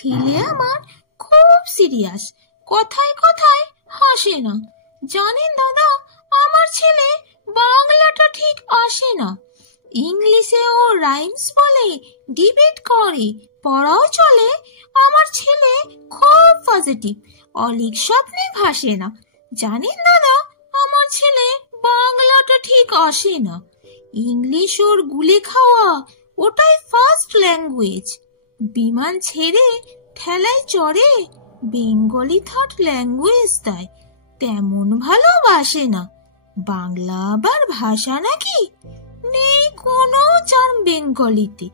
ছেলে আমার খুব সিরিয়াস, কথায় কথায় হাসে না। জানেন দাদা, আমার ছেলে বাংলাটা ঠিক আসে না। ইংলিশে ও রাইমস বলে, ডিবেট করে, পড়াও চলে। আমার ছেলে খুব পজিটিভ, অলিক স্বপ্নে ভাসে না। জানেন দাদা, আমার ছেলে বাংলাটা ঠিক আসে না। ইংলিশ ওর গুলে খাওয়া, ওটাই ফার্স্ট ল্যাঙ্গুয়েজ। বিমান ছেড়ে ঠেলায় চড়ে, বেঙ্গলি থার্ড ল্যাঙ্গুয়েজ তাই তেমন ভালোবাসে না। বাংলা আবার ভাষা নাকি? নেই কোনো চার্ম বেঙ্গলিতে।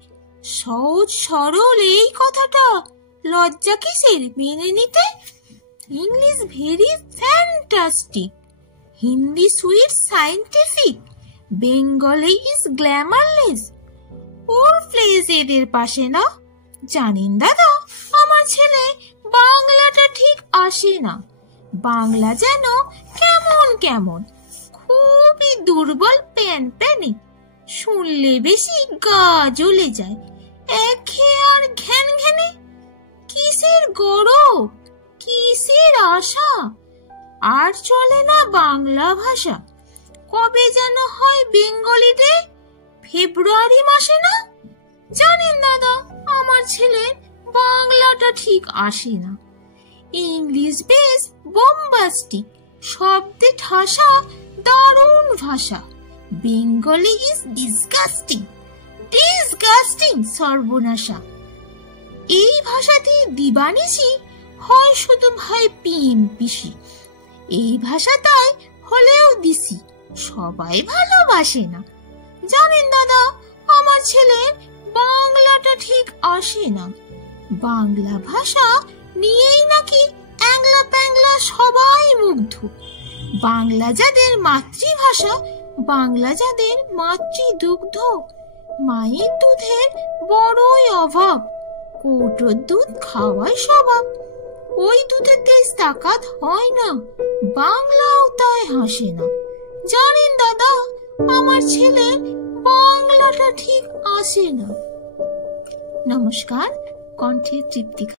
সহজ সরল এই কথাটা লজ্জা কিসের মেনে নিতে? English very fantastic, Hindi sweet scientific, Bengali is glamourless. Or place এদের পাশে না। জানেন দাদা, আমার ছেলে বাংলাটা ঠিক আসে না। বাংলা যেন কেমন কেমন, খুবই দুর্বল প্যানপ্যানে। শুনলে বেশি গা জ্বলে যায়, একঘেয়ে আর ঘ্যান ঘ্যানে। কিসের গৌরব, কিসের আশা, আর চলে না বাংলা ভাষা। কবে যেন হয় বেঙ্গলি ডে, ফেব্রুয়ারি মাসে না? জানেন দাদা, আমার ছেলের বাংলাটা ঠিক আসে না। ইংলিশ বেশ বোম্বাস্টিক, শব্দে ঠাসা, দারুণ ভাষা। বেঙ্গলি ইজ ডিসগাস্টিং, ডিসগাস্টিং সর্বনাশা। এই ভাষাতে দিবানিশি হয় শুধু ভাই পিম পিসি। এই ভাষাটাই হলেও দিছি, সবাই ভালোবাসে না। জানেন দাদা, আমার ছেলের বাংলাটা ঠিক আসে না। বাংলা ভাষা নিয়েই নাকি অ্যাংলা প্যাংলা সবাই মুগ্ধ। বাংলা যাদের মাতৃভাষা, বাংলা যাদের মাতৃদুগ্ধ। মায়ের দুধের বড়ই অভাব, কৌটোর দুধ খাওয়াই স্বভাব। ওই দুধের তেজ তাকাত হয় না, বাংলাও তাই হাসে না। জানেন দাদা, আমার ছেলে বাংলাটা ঠিক আসে না। নমস্কার, কণ্ঠের তৃপ্তি।